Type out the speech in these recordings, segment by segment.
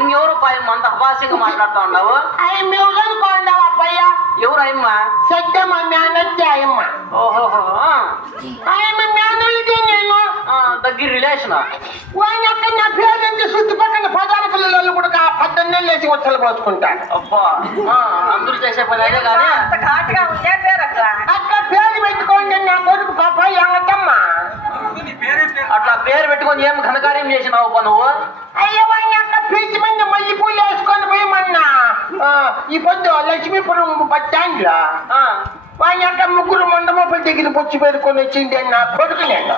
ఇంకెవరు పాయమ్మ అంత అభాషంగా మాట్లాడుతూ ఉండవు ఎవరు అయ్యమ్మ ఓహోహో దగ్గర రిలేషన్ చుట్టుపక్కల పదాల పిల్లలు కూడా పద్దెన్నే లేచి వచ్చలు పోసుకుంటారు. అబ్బా అందరూ చేసే పని అదే కానీ అక్క పేరు పెట్టుకోండి నా కొడుకు పాప ఎంగటమ్మ అట్లా పేరు పెట్టుకొని ఏం ఘనకార్యం చేసినావు నువ్వు? అయ్యో అక్క పీచి మంది మళ్ళీ పూలు వేసుకొని పోయమన్నా ఈ పొద్దు లక్ష్మీపురం బస్టాండ్లో వాని అక్క ముగ్గురు మండమోపల దగ్గర పొచ్చి పెట్టుకొని వచ్చింది నా కొడుకు నేను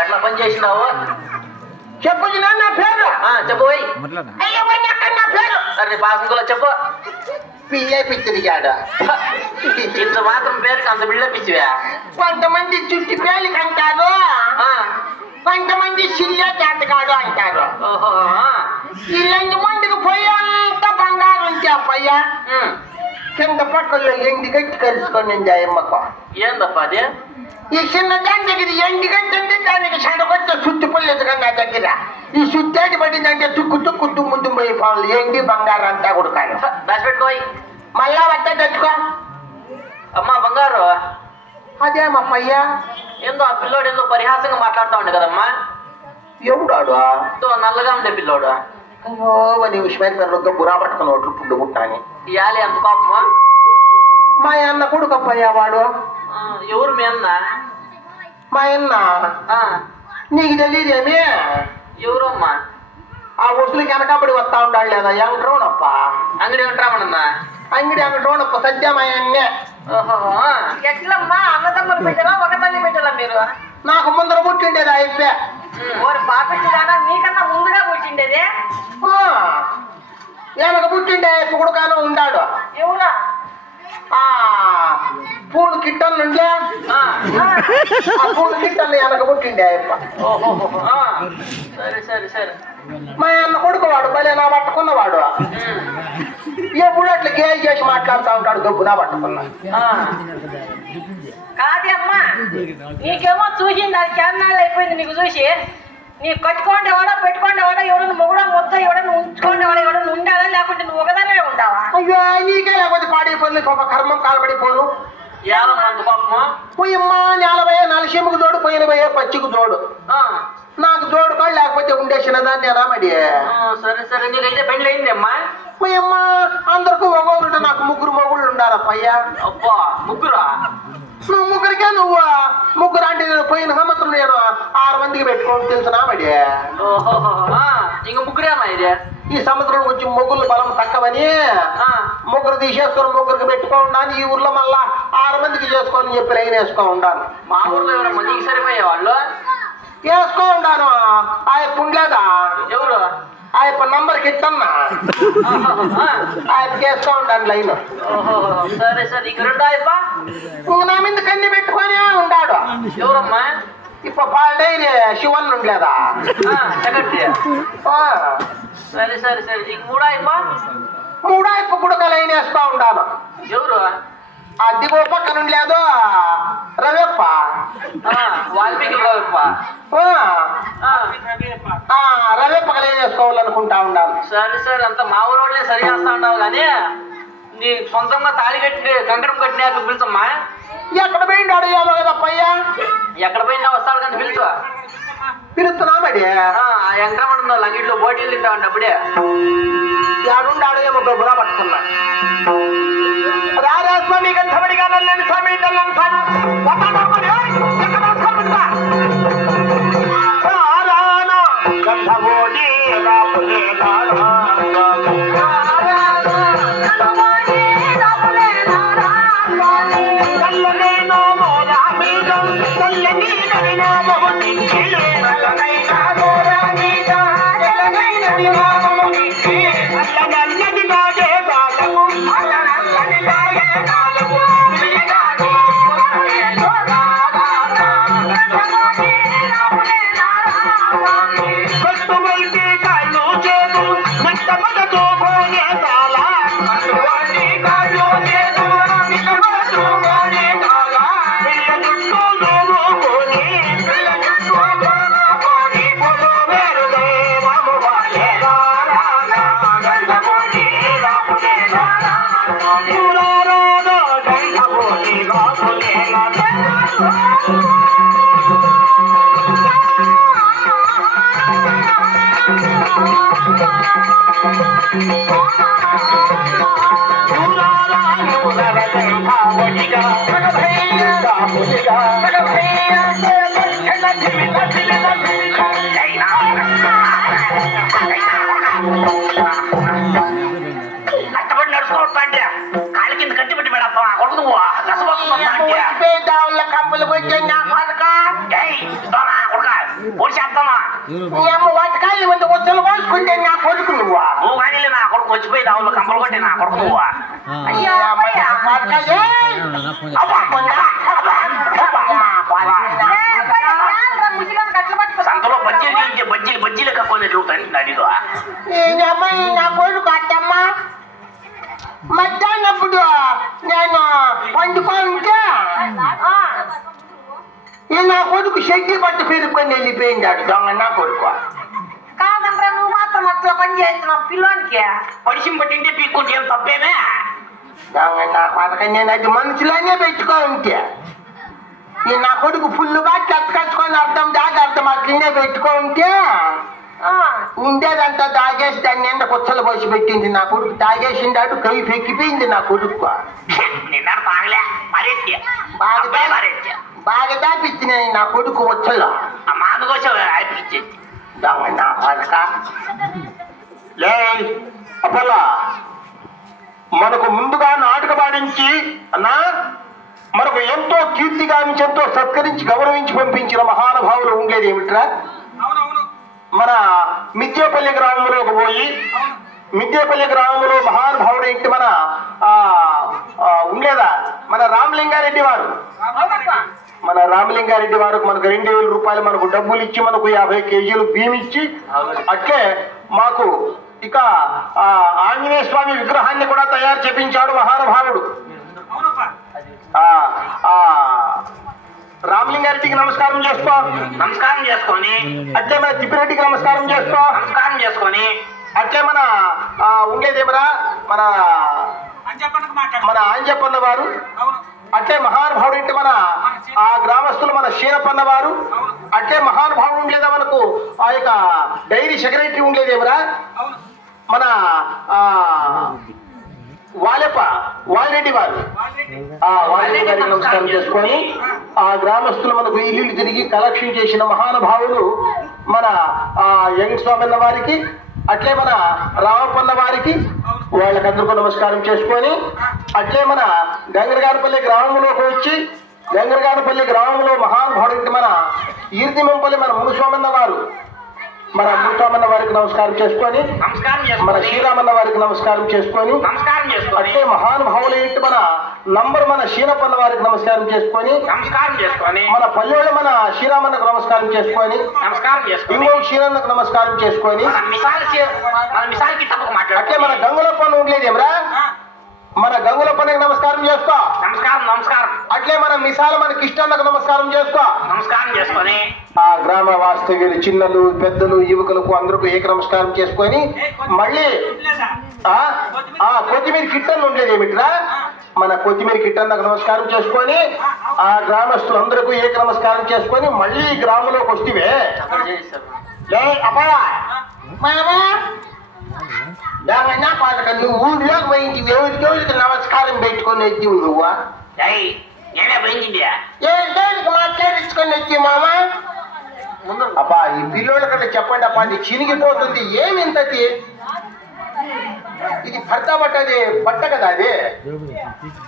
ఎట్లా పని చేసినావు చెప్పు నా పేరు చెప్పు అయ్యో అక్క నా పేరు సరే పాసంలో చెప్పు పిల్లే పిచ్చిదిగాడు ఇంత మాత్రం పేరుకి అంత బిల్డప్ ఇచ్చివా? కొంతమంది చుట్టి పేలికి అంటారు, కొంతమంది సిల్లే చేతకాడు అంటారు. ఇలాంటి మందికి పోయాంత బంగారం చెప్పయ్యా కింద పక్కల్లో ఎండి గట్టి కలుసుకొని అమ్మకు ఏందప్ప అది? ఈ చిన్న దాని దగ్గర ఎండి గట్టి ఉంది, దానికి సడకొచ్చే చుట్టు పుల్లెదు నా దగ్గర ఈ సుత్తేటి పడిందంటే తుక్కు తుక్కు తుమ్ము తుమ్ము పాలు ఎండి బంగారం అంతా కొడుకాడు. దాచిపెట్టుకోయి మళ్ళా వద్ద తెచ్చుకో అమ్మా బంగారు. అదేమప్పయ్యా ఏందో ఆ పిల్లోడు ఏందో పరిహాసంగా మాట్లాడుతూ ఉండే కదమ్మా. ఎవడాడు? నల్లగా ఉండే పిల్లోడు. అయ్యో నీ విషయం బురా పట్టుకుని ఓట్లు పుండు పుట్టాని ఇయాలి ఎంత పాపమా. మా అన్న కొడుకప్పయ్యా వాడు. ఎవరు మీ అన్న? మా అన్న నీకు తెలియదేమి? ఎవరు అమ్మా? ఆ వస్తువులకి వెనకబడి వస్తా ఉండాలి లేదా ఎంకరోనప్ప అంగడి ఉంటామన్నా. అంగడి ఎంకరోనప్ప సత్య మా అన్నే. ఎట్లమ్మా అన్నదమ్ములు పెట్టాలా ఒక తల్లి పెట్టాలా మీరు? నాకు ముందర పుట్టిండేది అయిపోయా పాపించదా నీకన్నా ముందుగా పుట్టిండేది వెనక పుట్టిండే పుడుకాను ఉండాడు. ఎవరా? పూలు కిట్టలు ఉండే ఆ పూలు కిట్టలు వెనక పుట్టిండే అయిపో. సరే సరే సరే. మా అన్న కొడుకువాడు భలే నా పట్టుకున్నవాడు. ఎప్పుడు అట్లా గేల్ చేసి మాట్లాడుతూ ఉంటాడు గబ్బునా పట్టుకున్నా. కాదే అమ్మా నీకేమో చూసింది అది చాన్నాళ్ళు అయిపోయింది నీకు చూసి. నీకు కట్టుకోండేవాడో పెట్టుకోండేవాడో ఎవడన్నా మొగుడా మొత్తం ఎవడన్నా ఉంచుకోండేవాడో ఎవడన్నా ఉండాలా లేకుంటే నువ్వు ఒకదానే ఉంటావా? అయ్యో నీకే లేకపోతే పాడైపోయింది ఒక కర్మం కాలబడిపోను. పోయమ్మా 40 నలసీమకు తోడు పోయిన పోయే పచ్చికి తోడు నాకు తోడు కాదు లేకపోతే ఉండేసిన దాన్ని ఎలా మరి. సరే సరే నీకైతే పెళ్లి అయింది అమ్మా? పోయమ్మా అందరికీ ఒక్కొక్కరు నాకు ముగ్గురు మొగుళ్ళు ఉండాలప్పయ్యా. అబ్బా ముగ్గురా? నువ్వు ముగ్గురికే నువ్వు ముగ్గురు అంటే నేను పోయిన సంవత్సరం నేను 6 మందికి పెట్టుకోని తెలుసునా మరి. ఇంక ముగ్గురేమా ఇది? ఈ సంవత్సరం కొంచెం మొగ్గులు బలం తక్కువని ముగ్గురు తీసేసుకొని ముగ్గురికి పెట్టుకో ఉండాలి. ఈ ఊర్లో మళ్ళా 6 మందికి చేసుకోని చెప్పి లైన్ వేసుకో ఉండాలి. మా ఊర్లో ఎవరమ్మా నీకు సరిపోయే వాళ్ళు? వేసుకో ఉండాను. ఆయప్ప ఉండలేదా? ఎవరు? ఆయప్ప నంబర్కి ఇట్టన్నా ఆయప్ప వేసుకో ఉండాలి లైన్. సరే సరే. ఇంక రెండో ఆయప్ప నా మీద కన్ని పెట్టుకొని ఉండాడు. ఎవరమ్మా? ఇప్పుడు పాడైన శివన్ ఉండలేదా? సరే సరే సరే. ఇంక మూడో ఆయప్ప? మూడో ఆయప్ప కూడా లైన్ వేసుకో ఉండాను. ఎవరు? అదిగో పక్కన ఉండలేదు రవేప్ప వాల్మీకి రవేప్ప. రవేప్ప లైన్ వేసుకోవాలనుకుంటా ఉండాలి. సరే సరే. అంత మా ఊరోళ్ళే సరి చేస్తా ఉన్నావు కానీ నీ సొంతంగా తాళి కట్టి కంకణం కట్టినా పిలుచమ్మా. ఎక్కడ పోయిండాడు ఏమో కదప్పయ్యా? ఎక్కడ పోయినా వస్తాడు కానీ పిలుచు. పిలుస్తున్నా మరి ఆ ఎంకరమంటుందో లంగిట్లో బోటీలు తింటామండి అప్పుడే. ఎడుండాడు ఏమో గొప్పగా పట్టుకున్నా. రారా స్వామి గంధబడిగా నల్లని స్వామి నల్లని స్వామి గంధబోడి కష్టపడి నడుచుకోవద్దు అంటే కాళ్ళ కింద కట్టి పెట్టి పెడతాం కొడుకు నువ్వు వచ్చిపోయేదావుల కప్పులు వచ్చే నా కొడక పొడిచేస్తామా నీ అమ్మ వతకాలి వంద వచ్చలు పోసుకుంటే నా కొడుకు నువ్వు నువ్వు కానీ నా కొడుకు వచ్చిపోయి దావుల్లో కంపలు కొట్టి నా కొడుకు నువ్వు అయ్యా సంతలో బజ్జీలు చేయించే బజ్జీలు కక్కుని తిరుగుతాను నడిలో నా కొడుకు అత్తమ్మ మధ్యాహ్నప్పుడు నేను వండుకుంటే నా కొడుకు షెడ్డి పట్టు పెరుక్కొని వెళ్ళిపోయిందాడు దొంగ నా కొడుకు కాదంటే నువ్వు మాత్రం అట్లా పని చేస్తున్నావు పిల్లోనికి పడిసిం పట్టింటే పీక్కుంటే ఏం తప్పేమే దొంగ నా కొడుకు నేను అది మనసులోనే పెట్టుకో ఉంటే నా కొడుకు ఫుల్గా కట్టుకొని అర్థం దాకా అర్థం అట్లనే పెట్టుకో ఉంటే ఉండేదంతా తాగేసి దాన్ని నిండా కుచ్చలు పోసి పెట్టింది నా కొడుకు తాగేసిండాడు కై పెక్కిపోయింది నా కొడుకు నిన్న తాగలే మరెత్తి బాగా దాపిచ్చినాయి నా కొడుకు వచ్చలో మాకు కోసం అయిపించేది దొంగ నా కొడుక అప్పలా మనకు ముందుగా నాటకమాడించి అన్నా మనకు ఎంతో కీర్తిగామించి ఎంతో సత్కరించి గౌరవించి పంపించిన మహానుభావులు ఉండేది ఏమిట్రా మన మిద్దేపల్లి గ్రామంలోకి పోయి మిద్దేపల్లి గ్రామంలో మహానుభావుడు ఏంటి మన ఉండేదా మన రామలింగారెడ్డి వారు మన రామలింగారెడ్డి వారికి మనకు 2,000 రూపాయలు మనకు డబ్బులు ఇచ్చి మనకు 50 కేజీలు బియ్యం ఇచ్చి అట్లే మాకు ఇక ఆంజనేయ స్వామి విగ్రహాన్ని కూడా తయారు చేపించాడు మహానుభావుడు రామలింగారెడ్డికి నమస్కారం చేసుకో నమస్కారం చేసుకొని అట్లే మన తిప్పిరెడ్డికి నమస్కారం చేసుకో నమస్కారం చేసుకొని అట్లే మన ఉండేదేమరా మన ఆంజప్పన్న వారు అట్లే మహానుభావుడు ఏంటి మన ఆ గ్రామస్తులు మన శీనపన్న వారు అట్లే మహానుభావుడు ఉండేదా మనకు ఆ యొక్క డైరీ సెక్రటరీ ఉండేదేమరా మన వాలిరెడ్డి వారు వాలిరెడ్డి గారికి నమస్కారం చేసుకొని ఆ గ్రామస్తులు మనకు ఇల్లు తిరిగి కలెక్షన్ చేసిన మహానుభావులు మన యంగ్ స్వామన్న వారికి అట్లే మన రామపన్న వారికి వాళ్ళకందరికీ నమస్కారం చేసుకొని అట్లే మన గంగరగానపల్లి గ్రామంలోకి వచ్చి గంగరగానపల్లి గ్రామంలో మహానుభావుడు మన ఈర్తిమంపల్లి మన మునుస్వామన్న వారు మన మునుస్వామన్న వారికి నమస్కారం చేసుకొని మన శ్రీరామన్న వారికి నమస్కారం చేసుకొని అంటే మహానుభావులు ఏంటి మన నంబర్ మన శ్రీనప్పన్న వారికి నమస్కారం చేసుకొని మన పల్లెళ్ళు మన శ్రీరామన్నకు నమస్కారం చేసుకొని ఇంకో శ్రీరన్నకు నమస్కారం చేసుకొని అట్లే మన గంగులప్పన్న ఉండలేదేమరా మన గంగులప్పన్నకి నమస్కారం చేసుకో నమస్కారం అట్లే మన మిసాల మన కిష్టన్నకు నమస్కారం చేసుకో నమస్కారం చేసుకొని ఆ గ్రామ వాస్తవ్యులు చిన్నలు పెద్దలు యువకులకు అందరికీ ఏక నమస్కారం చేసుకొని మళ్ళీ కొత్తిమీర కిట్టన్న ఉండేది ఏమిట్రా మన కొత్తిమీర కిట్టన్నకు నమస్కారం చేసుకొని ఆ గ్రామస్తులందరికీ ఏక నమస్కారం చేసుకొని మళ్ళీ గ్రామంలోకి వస్తే అబ్బా దామన్నా పాతక నువ్వు ఊళ్ళోకి పోయింది ఎవరికి నమస్కారం పెట్టుకొని వచ్చి నువ్వు నేనే పోయింది ఏంటి మాట్లాడించుకొని వచ్చి మామ అబ్బా ఈ పిల్లోళ్ళ కంటే చెప్పండి అబ్బా అది చినిగిపోతుంది ఏమి ఇంతది ఇది భర్త పట్టది బట్ట కదా అది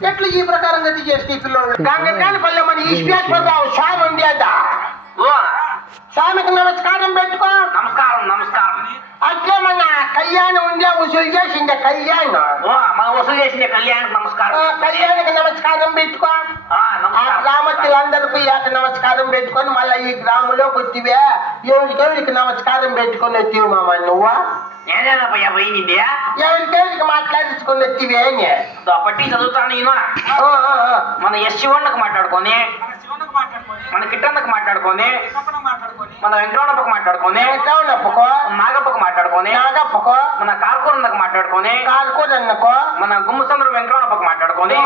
ఎట్లా ఈ ప్రకారంగా చేస్తే ఈ పిల్లోళ్ళు గంగకాలపల్లి మన ఈశ్వరరావు స్వామి ఉంది అదా స్వామికి నమస్కారం పెట్టుకో నమస్కారం అట్లే మన కళ్యాణం ఉండే వసూలు చేసిందే కళ్యాణం మనం వసూలు చేసిందే కళ్యాణ్కి నమస్కారం కళ్యాణికి నమస్కారం పెట్టుకో ఆ గ్రామస్తులందరికీ ఏక నమస్కారం పెట్టుకొని మళ్ళీ ఈ గ్రామంలోకి వచ్చివే ఎవరికి నమస్కారం పెట్టుకొని వచ్చివు మామ నువ్వు నేనేనా పోయింది ఎవరికి మాట్లాడించుకొని వచ్చివే పట్టి చదువుతాను మన ఎస్సీ వాళ్ళకి మాట్లాడుకొని మన కిట్టన్నకు మాట్లాడుకొని మన వెంకటరమణకు మాట్లాడుకొని నాగప్పకు మాట్లాడుకొని మన కార్కూరన్నకు మాట్లాడుకొని మన గుమ్మచంద్ర వెంకటరమణకు మాట్లాడుకొని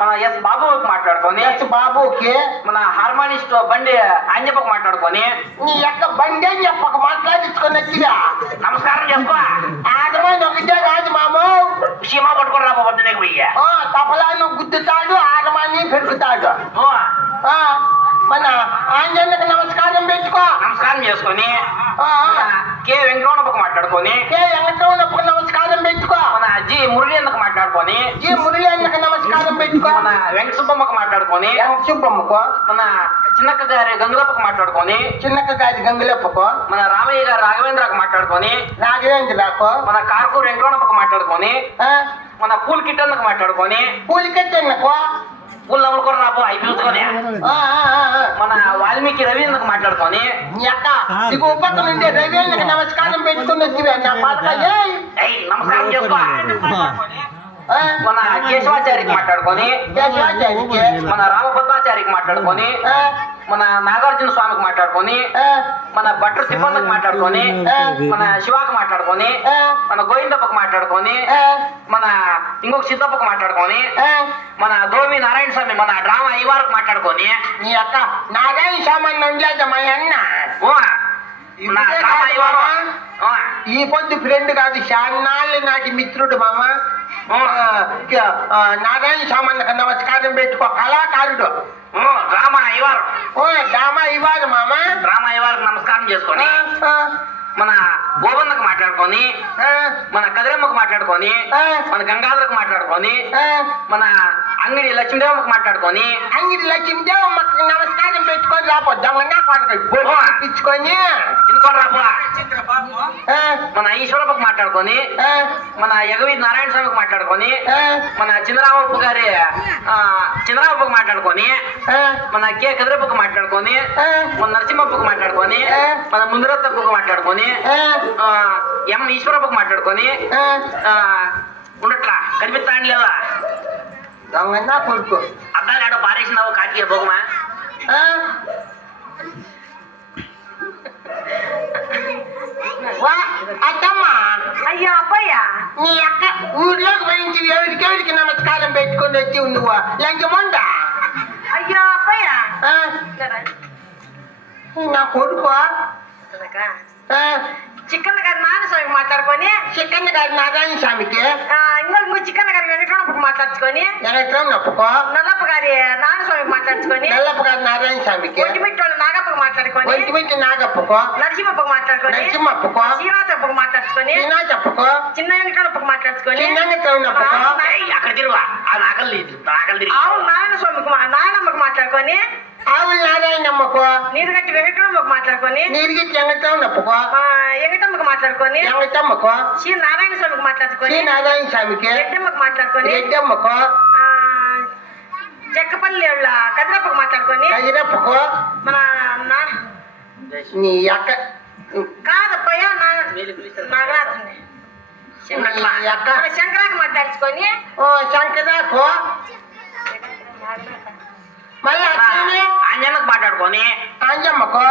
మన ఎస్ బాబుకి మాట్లాడుకొని బాబుకి మన హార్మోనిస్ట్ బండి అంజప్పకు మాట్లాడుకొని నీ యొక్క బండి అని చెప్పక మాట్లాడించుకొని వచ్చిగా నమస్కారం చేసుకో ఆడమని ఒకటే కాదు మామూ సీమా పట్టుకొని రా పొద్దునే పోయ్యా తపలాను గుద్దుతాడు ఆడమని పెరుగుతాడు మన ఆంజనేయులకు నమస్కారం పెట్టుకో. నమస్కారం చేసుకొని ఆ, మన కే వెంకటరమణకు మాట్లాడుకొని కే వెంకటరమణకు నమస్కారం పెట్టుకో. మన జి మురళి అన్నకు మాట్లాడుకొని జీ మురళి అన్నకు నమస్కారం పెట్టుకో. మన వెంకట సుబ్బమ్మకు మాట్లాడుకొని వెంకట సుబ్బమ్మకో, మన చిన్నక్క గారి గంగులప్పకు మాట్లాడుకొని చిన్నక్క గారి గంగులప్పకో, మన రామయ్య గారు రాఘవేంద్రకు మాట్లాడుకొని రాఘవేంద్రకు, మన కార్కూర్ వెంకటరమణకు మాట్లాడుకొని మన పూల్ కిట్టన్నకు మాట్లాడుకొని పూలికట్టన్నకో, పూల్ లెవెల్ కూడా రాబో అయిపోతుంది మన వాల్మీకి రవీంద్రకు మాట్లాడుకొని నీ అక్క నీకు ఉపక్క నుండి రవీంద్రకి నమస్కారం పెట్టుకుని వచ్చివే నా పాలక. ఏయ్ నమస్కారం చేసుకో మన కేశవాచారికి మాట్లాడుకొని మన రామభద్రాచారికి మాట్లాడుకొని మన నాగార్జున స్వామికి మాట్లాడుకొని మన భట్టు తిప్పన్నకు మాట్లాడుకొని మన శివాకు మాట్లాడుకొని మన గోవిందప్పకు మాట్లాడుకొని మన ఇంకొక సిద్ధప్పకు మాట్లాడుకొని మన దోమి నారాయణ స్వామి మన డ్రామా అయ్యవారికి మాట్లాడుకొని నీ అక్క నాగాయి సామాన్ ఉండలేదు మా అన్న. ఓ, మన డ్రామా అయ్యవారు ఓ, ఈ పొద్దు ఫ్రెండ్ కాదు, చాన్నాళ్ళు నాటి మిత్రుడు మామ. నారాయణ సామాన్లకు నమస్కారం పెట్టుకో, కళాకారుడు. ఓ, డ్రామా అయ్యవారు ఓ డ్రామా ఇవ్వాలి మామ. డ్రామా అయ్యవారికి నమస్కారం చేసుకొని మన గోబందకు మాట్లాడుకొని మన కదిరమ్మకు మాట్లాడుకొని మన గంగాధరకు మాట్లాడుకొని మన అంగడి లక్ష్మీదేవమ్మకు మాట్లాడుకొని అంగిడి లక్ష్మీదేవమ్మకి నమస్కారం పెట్టుకొని రాపోద్దామన్నా పిచ్చుకొని చినుకొని రాపో మన ఈశ్వరప్పకు మాట్లాడుకొని మన ఎగవి నారాయణ స్వామికి మాట్లాడుకొని మన చంద్రబాబు గారి చంద్రబాబుకు మాట్లాడుకొని మన కే కదిరప్పకు మాట్లాడుకొని మన నరసింహప్పకు మాట్లాడుకొని మన ముందరత్తకు మాట్లాడుకొని ఎం ఈశ్వరప్పకు మాట్లాడుకొని ఉండట్లా కనిపిస్తాను లేదా దొంగన్నా కొడుకు అద్దాలు ఆడో పారేసినావు కాకి భోగమా అత్తమ్మ. అయ్యో అబ్బయ్య, నీ అక్క ఊర్లోకి పోయించి ఎవరికి నమస్కారం పెట్టుకొని వచ్చి నువ్వు లంచముందా? అయ్యో అబ్బయ్య, నా కొడుకు చిక్కన్న గారి నాన్న స్వామికి మాట్లాడుకొని చిక్కన్న గారి నారాయణ స్వామికి ఇంకో చిక్కన్న గారి వెంకటరమణకు మాట్లాడుకొని ఎలక్ట్రాన్ నొప్పుకో, నల్లప్ప గారి నాన్న స్వామికి మాట్లాడుకొని నల్లప్ప గారి నారాయణ స్వామికి ఒంటిమిట్టి వాళ్ళ నాగప్పకు మాట్లాడుకొని ఒంటిమిట్టి నాగప్పకో, నరసింహప్పకు మాట్లాడుకొని నరసింహప్పకో, శ్రీనాథప్పకు మాట్లాడుకొని చీనా చెప్పుకో, చిన్న వెంకటరమణకు మాట్లాడుకొని చిన్న నొప్పుకో, అక్కడ తిరువా ఆ నాకలు తిరిగి ఆవులు నారాయణ స్వామికి నాయనమ్మకు మాట్లాడుకొని ఆవుల నారాయణమ్మకో, నీరుగట్టి వెంకటరమణకు మాట్లాడుకొని నీరుగిట్టి ఎంగట్రావు నొప్పుకో, వెంకటమ్మకు మాట్లాడుకొని ఎంగటమ్మకో, శ్రీ నారాయణ స్వామికి మాట్లాడుకొని శ్రీ నారాయణ స్వామికి రెడ్డమ్మకు మాట్లాడుకొని రెడ్డమ్మకో, చెక్కపల్లి వాళ్ళ కదిరప్పకు మాట్లాడుకొని కజిరప్పకో, మన నీ అక్క కాదప్పయ్య నాగనాథుని నీ అక్క మన శంకరాకి మాట్లాడుకొని ఓ శంకరాకో, మళ్ళీ అక్కనే ఆంజన్నకు మాట్లాడుకొని ఆంజమ్మకో,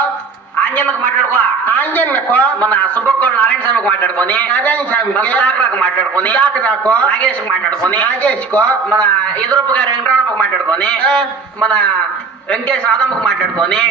ఆంజన్నకు మాట్లాడుకో ఆంజన్నకో, మన సుబ్బక్కోడు నారాయణ స్వామికి మాట్లాడుకొని నారాయణ స్వామికి సుధాకర్కు మాట్లాడుకొని సుధాకరాకో, నాగేష్కి మాట్లాడుకొని నాగేష్కో, మన ఎదురప్ప గారి వెంకటరమణకు మాట్లాడుకొని మన వెంకటేశ్వర రాధమ్మకు మాట్లాడుకొని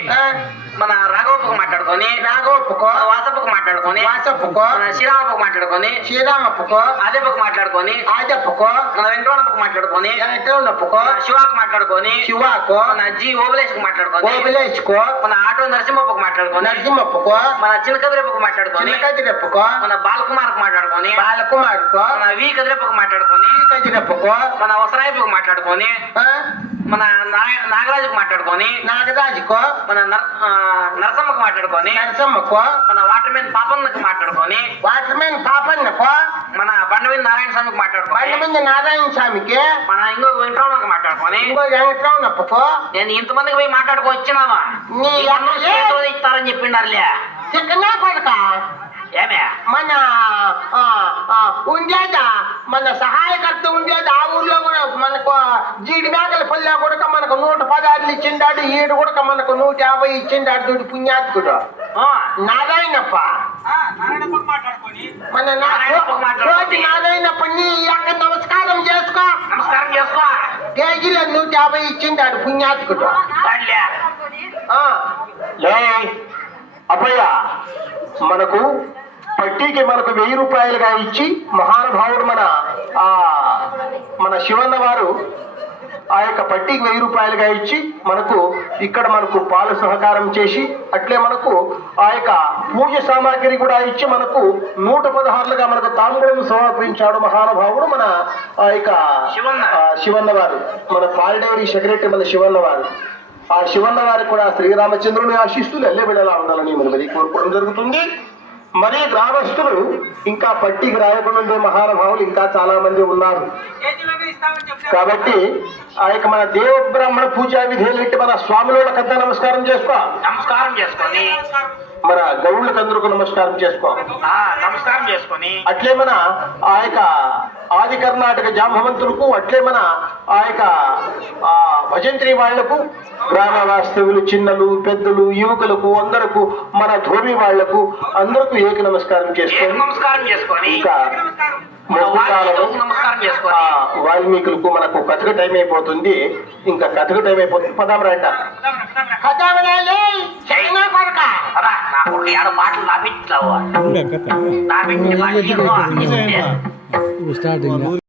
మన రాఘవప్పకు మాట్లాడుకొని నాగోప్పకో, మన వాసప్పకు మాట్లాడుకొని వాసప్పకో, మన శ్రీరామప్పకు మాట్లాడుకొని శ్రీరామప్పకో, ఆదేపకు మాట్లాడుకొని ఆజప్పకో, మన వెంకటరమణకు మాట్లాడుకొని వెంకటరమణప్పకో, మన శివాకు మాట్లాడుకొని శివాకో, మన జి ఓబులేష్కు మాట్లాడుకొని ఓబులేష్కో, మన ఆటో నరసింహప్పకు మాట్లాడుకొని నరసింహప్పకో, మన చిన్న కదిరేపకు మాట్లాడుకొని చిన్నకజిరప్పకో, మన బాలకుమార్కు మాట్లాడుకొని బాలకుమారుకో, మన వి కదిరేపకు మాట్లాడుకొని కజిరప్పకో, మన వసరాయపుకు మాట్లాడుకొని మన నాగరాజుకు మాట్లాడుకొని నాగరాజుకో, మన నరసమ్మకు మాట్లాడుకొని నరసమ్మకో, మన వాటర్ మ్యాన్ పాపన్నకు మాట్లాడుకొని వాటర్మెన్ పాపన్నకో, మన బండవింద నారాయణ స్వామికి మాట్లాడుకొని బండి మీద నారాయణ స్వామికి, మన ఇంకో వెంకటరమణకు మాట్లాడుకొని ఇంకో వెంకటరమణప్పకో, నేను ఇంతమందికి పోయి మాట్లాడుకో వచ్చినావా నీ చేతులు ఇస్తారని చెప్పిండారులే చిక్కనే కొడక ఏమే మన ఉండేదా మన సహాయకర్త ఉండేది ఆ ఊర్లో కూడా మనకు జీడి మేకల పల్లె కూడా మనకు 116 ఇచ్చిండాడు, ఈడు కూడా మనకు 150 ఇచ్చిండాడు. దూడి పుణ్యాత్కుడు నారాయణప్ప, మన కోటి నారాయణప్ప నీ అక్కడ నమస్కారం చేసుకో, నమస్కారం చేసుకో కేజీలో 150 ఇచ్చిండాడు పుణ్యాత్కుడు. అబ్బయ్య మనకు పట్టీకి మనకు 1000 రూపాయలుగా ఇచ్చి మహానుభావుడు మన శివన్న వారు ఆ యొక్క పట్టీకి 1000 రూపాయలుగా ఇచ్చి మనకు ఇక్కడ మనకు పాలు సహకారం చేసి అట్లే మనకు ఆ యొక్క పూజ సామాగ్రి కూడా ఇచ్చి మనకు 116లుగా మనకు తాంబూలం సమర్పించాడు మహానుభావుడు మన ఆ యొక్క శివన్న వారు, మన పాలడేవరి సెక్రటరీ మన శివన్న వారు. ఆ శివన్న వారికి కూడా శ్రీరామచంద్రుని ఆశిస్తులు ఎల్లబిడలా ఉండాలని మరి కోరుకోవడం జరుగుతుంది. మరి గ్రామస్తులు ఇంకా పట్టికి రాయకుండా ఉండే మహానుభావులు ఇంకా చాలా మంది ఉన్నారు. కాబట్టి ఆ యొక్క మన దేవ బ్రాహ్మణ పూజా విధులు మన స్వాములకంతా నమస్కారం చేసుకొని మన గౌళ్ళకందరికి నమస్కారం చేసుకొని అట్లే మన ఆ యొక్క ఆది కర్ణాటక జాంబవంతులకు అట్లే మన ఆ యొక్క భజంత్రి వాళ్లకు గ్రామ వాస్తవులు చిన్నలు పెద్దలు యువకులకు అందరకు మన ధోబి వాళ్లకు అందరకు ఏక నమస్కారం చేసుకొని ఇంకా వాల్మీకులకు మనకు కథక టైం అయిపోతుంది. ఇంకా కథక టైం అయిపోతుంది. పదాం రంట మాటలు నా బిడ్డ స్టార్టింగ్